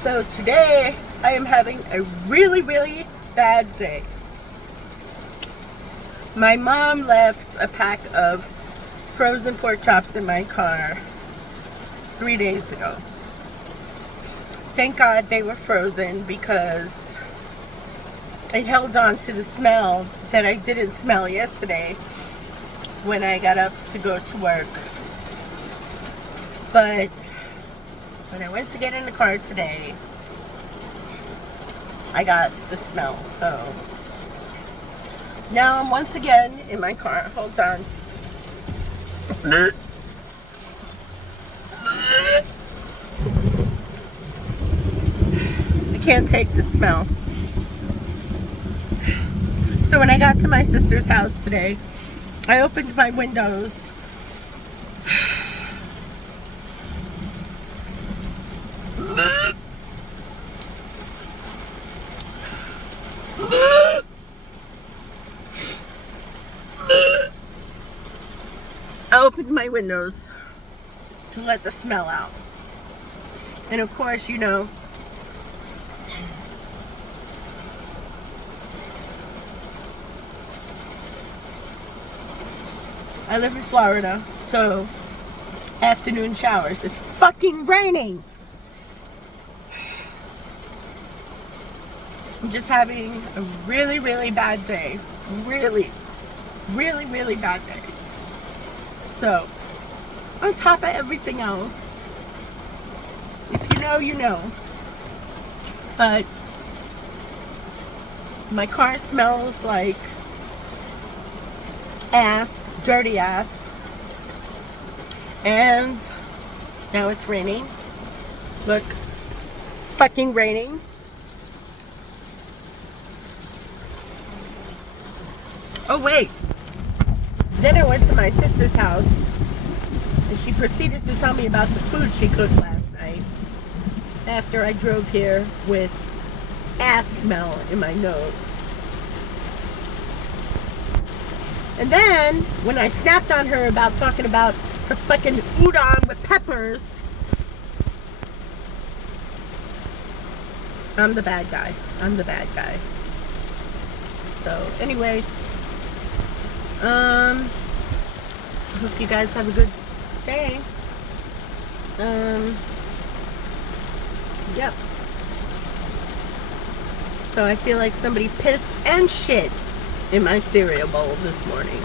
So today I am having a really, really bad day. My mom left a pack of frozen pork chops in my car 3 days ago. Thank God they were frozen because it held on to the smell that I didn't smell yesterday when I got up to go to work. But when I went to get in the car today, I got the smell. So now I'm once again in my car. Hold on. I can't take the smell. So when I got to my sister's house today, I opened my windows. I opened my windows to let the smell out. And of course, you know, I live in Florida, so afternoon showers. It's fucking raining. I'm just having a really, really bad day. Really, really, really bad day. So, on top of everything else, if you know, you know. But my car smells like ass, dirty ass. And now it's raining. Look, it's fucking raining. Oh wait. Then I went to my sister's house and she proceeded to tell me about the food she cooked last night after I drove here with ass smell in my nose. And then when I snapped on her about talking about her fucking udon with peppers, I'm the bad guy. I'm the bad guy. So anyway, I hope you guys have a good day. Yep. So I feel like somebody pissed and shit in my cereal bowl this morning.